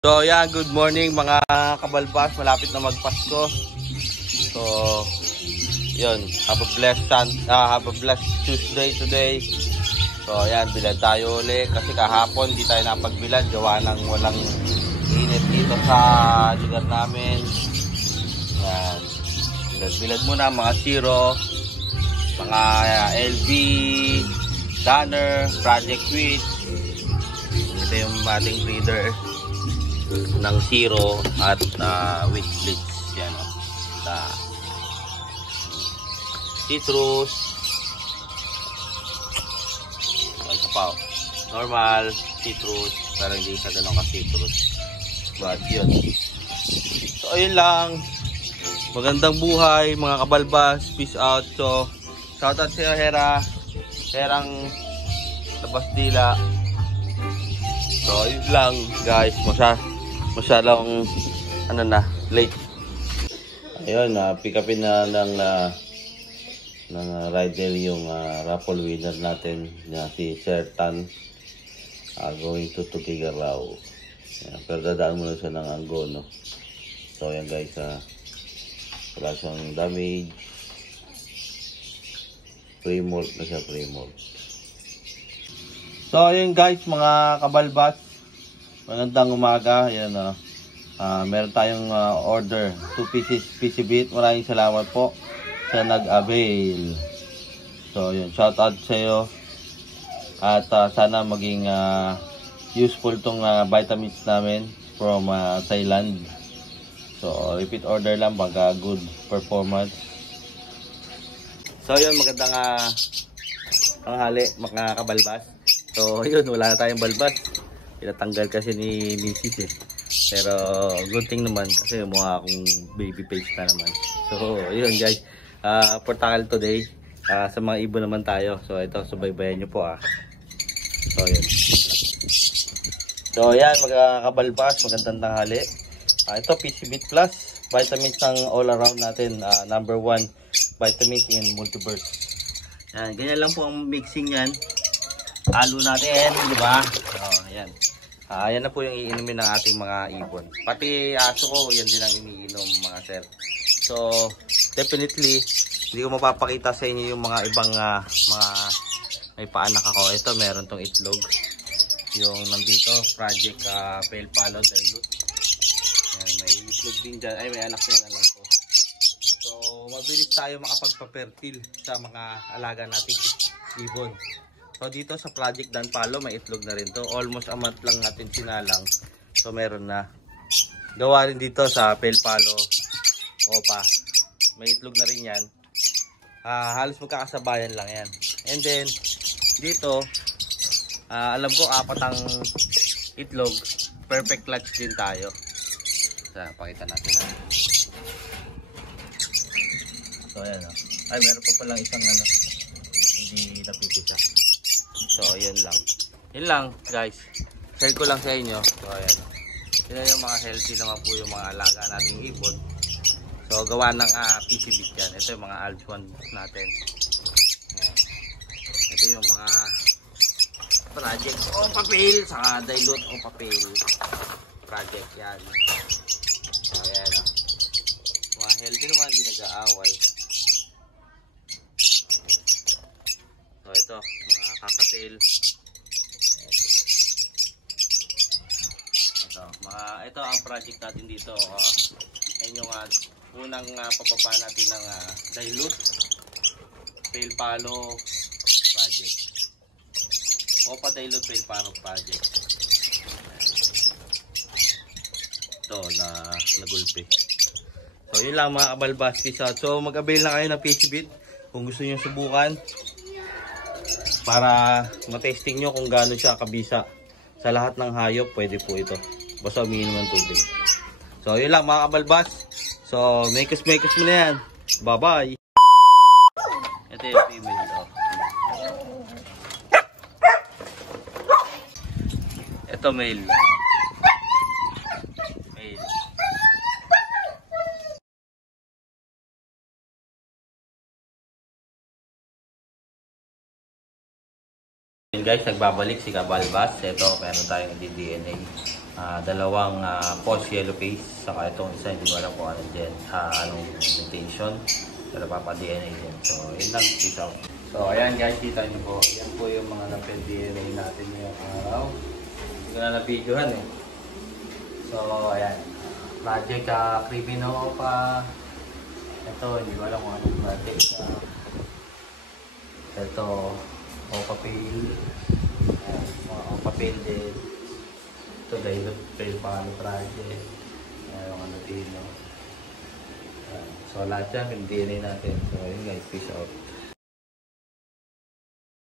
So yeah, good morning mga kabalbas, malapit na magpasko. So yun, have a blessed Tuesday today. So yan, bilad tayo ulit kasi kahapon di tayo napagbilad gawa ng walang init dito sa lugar namin. Yan, bilad muna mga zero, mga LV, Danner, Project Wheat. Ito yung ating breeder ng zero at with blitz. Yan o, citrus, isa pa, normal citrus, pero hindi sa ganun ka citrus, but yun. So ayun lang, magandang buhay mga kabalbas, peace out. So shoutout sa iyo Herang Labas Dila. So yun lang guys, masyadong late. Ayun, pick upin na ng rider yung raffle winner natin na si Sir Tan, going to Tuguegarao. Pero dadaan muna siya ng Anggo, no? So yan guys, wala siyang damage, pre-molt na siya, pre-molt. So ayun guys mga kabalbas, magandang umaga. Yan, meron tayong order 2 pieces PC Beat. Maraming salamat po sa nag-avail. So yun, shout out sa iyo at sana maging useful tong vitamins namin from Thailand. So repeat order lang pag good performance. So yun, magandang tanghali mga kabalbas. So yun, wala na tayong balbas, pinatanggal kasi ni Mrs. Pero good thing naman kasi mukha akong baby face na naman. So yun guys, for tackle today, sa mga ibon naman tayo. So ito, subaybayan nyo po So yun. So yan mga kabalbas, magandang tanghali. Ito PC Beat Plus, vitamins ng all around natin, number 1 vitamins in multiverse. Yan, ganyan lang po ang mixing yan. Halo natin, di ba? Ayan. Ayan na po yung iinumin ng ating mga ibon. Pati aso ko, yan din ang iniinom mga sir. So, definitely, hindi ko mapapakita sa inyo yung mga ibang mga may paanak ako. Ito, meron tong itlog. Yung nandito, Project Pale Palo Dilute. Ayan, may itlog din dyan. Ay, may anak na yan, alam ko. So, mabilis tayo makapagpapertil sa mga alaga nating ibon. So dito sa Project Dan Palo may itlog na rin to. Almost a month lang natin sinalang. So meron na. Gawa rin dito sa Pale Palo Opa. May itlog na rin yan. Halos magkakasabayan lang yan. And then dito, alam ko 4 ang itlog. Perfect clutch din tayo. So pakita natin. So ayan o. Ay, meron pa palang isang hindi napipita. So yun lang. Yun lang guys. Share ko lang sa inyo. So ayan. Yun yung mga healthy naman po yung mga alaga nating ibon. So gawa ng PC Beat yan. Ito yung mga Aljuan natin. Ayan. Ito yung mga project o papel. Saka dilute o papel project yan. So ayan. Mga healthy naman. Hindi nag-aaway. So ito. Kakapil. Ito ang project natin dito. Yan yung unang pababa natin ng dilute Pale Palo project. Opa dilute Pale Palo project. Ito na nagulpi. So yun lang mga kabalbas. So mag-avail na kayo ng PC Beat kung gusto niyo subukan, para matesting nyo kung gaano siya kabisa. Sa lahat ng hayop pwede po ito, basta umiinom ng tubig. So yun lang mga kabalbas. So make-us mo na yan. Bye bye. Ito yung female. Ito male. Guys, nagbabalik si Kabalbas. Ito, meron tayong DNA. dalawang false yellow face, saka itong isa hindi ko alam kung anong mutation, pero papa-DNA din. So yun lang, peace out. So ayan guys, kita nyo po, yan po yung mga napel-DNA natin ngayong araw. Hindi ko na na-videohan eh. So ayan, project Crimino pa. Ito, hindi ko alam kung anong project siya. Ito, Opapil. Mga Opapil din. Ito, Dilute Fail Palo Project. Yung ano din. So, lahat yan, yung DNA natin. So, yun guys, peace out.